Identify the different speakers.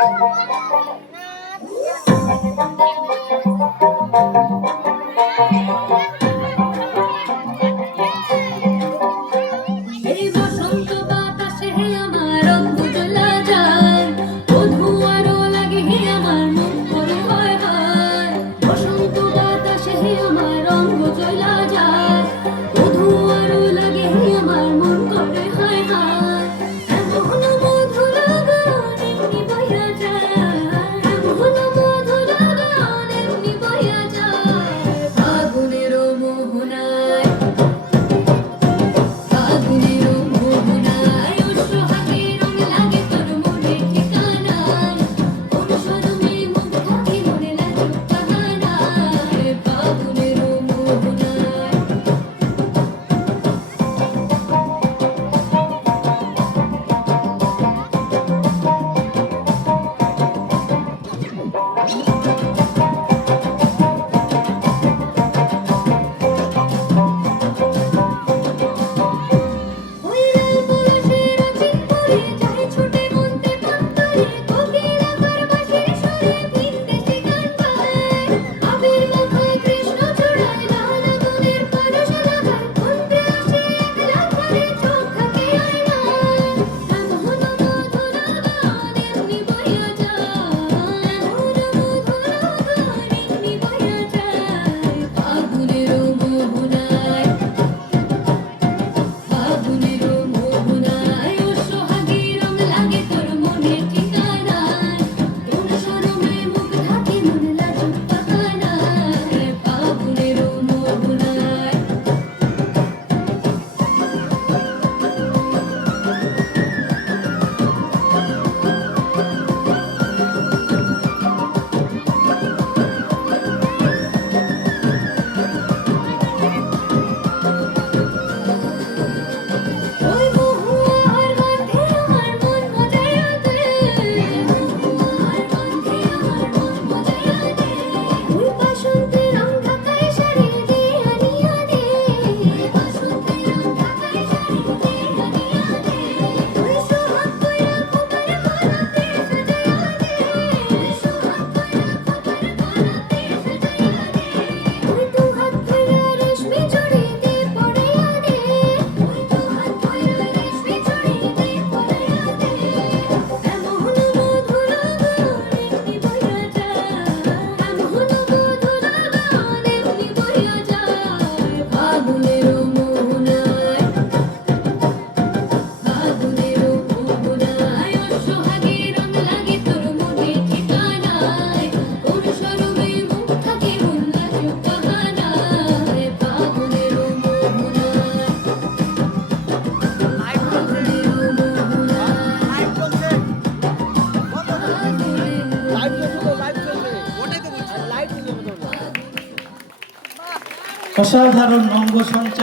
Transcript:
Speaker 1: Thank you.
Speaker 2: অসাধারণ অঙ্গ সঞ্চালন